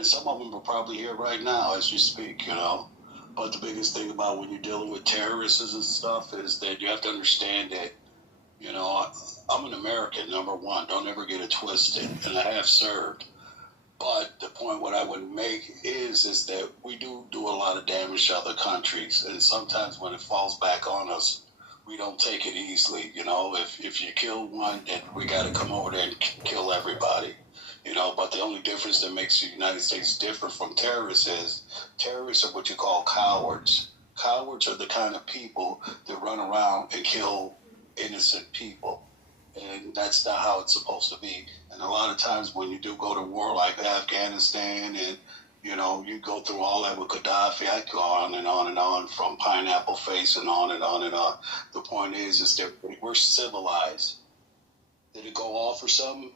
And some of them are probably here right now as you speak, you know. But the biggest thing about when you're dealing with terrorists and stuff is that you have to understand that, you know, I'm an American, number one. Don't ever get it twisted. And I have served. But the point what I would make is that we do a lot of damage to other countries. And sometimes when it falls back on us, we don't take it easily. You know, if you kill one, then we got to come over there and kill everybody. You know, but the only difference that makes the United States different from terrorists is terrorists are what you call cowards. Cowards are the kind of people that run around and kill innocent people. And that's not how it's supposed to be. And a lot of times when you do go to war like Afghanistan and, you know, you go through all that with Gaddafi, I go on and on and on from Pineapple Face and on and on and on. The point is that we're civilized. Did it go off or something?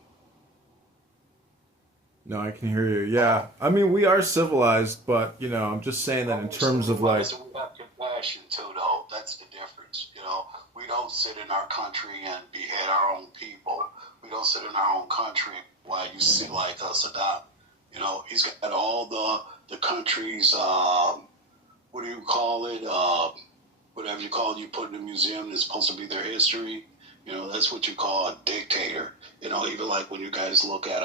No, I can hear you. Yeah. I mean, we are civilized, but, you know, I'm just saying that in terms of like. We have compassion too, though. That's the difference. You know, we don't sit in our country and behead our own people. We don't sit in our own country while you see like us adopt. You know, he's got all the countries, what do you call it? Whatever you call it, you put in a museum that's supposed to be their history. You know, that's what you call a dictator. You know, even like when you guys look at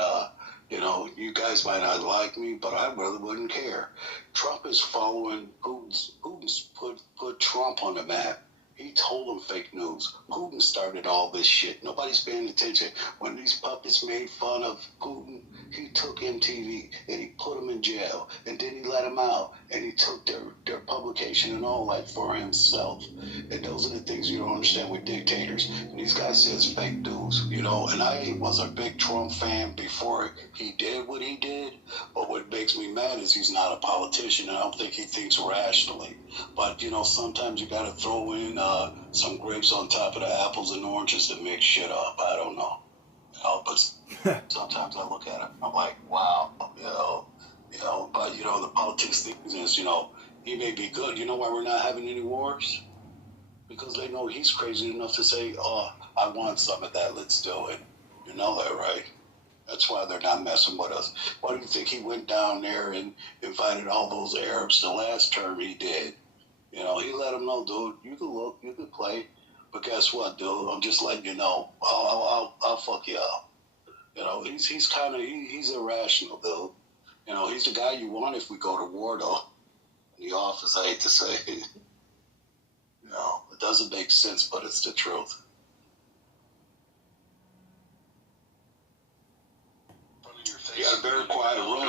you know, you guys might not like me, but I really wouldn't care. Trump is following Putin's put Trump on the map. He told them fake news. Putin started all this shit. Nobody's paying attention. When these puppets made fun of Putin, he took MTV and he put them in jail. And then he let them out. And he took their publication and all that for himself. And those are the things you don't understand with dictators. And these guys says fake news, you know. And I was a big Trump fan before he did what he did. But what makes me mad is he's not a politician. And I don't think he thinks rationally. But, you know, sometimes you got to throw in some grapes on top of the apples and oranges to mix shit up. I don't know. You know, but sometimes I look at it, I'm like, wow, you know, but, you know, the politics thing is, you know, he may be good. You know why we're not having any wars? Because they know he's crazy enough to say, oh, I want some of that, let's do it. You know that, right? That's why they're not messing with us. Why do you think he went down there and invited all those Arabs the last term he did? You know, he let them know, dude, you can look, you can play, but guess what, dude? I'm just letting you know, I'll fuck you up. You know, he's kind of, he's irrational, dude. You know, he's the guy you want if we go to war, though. In the office, I hate to say it. You know, it doesn't make sense, but it's the truth. You got a very quiet room.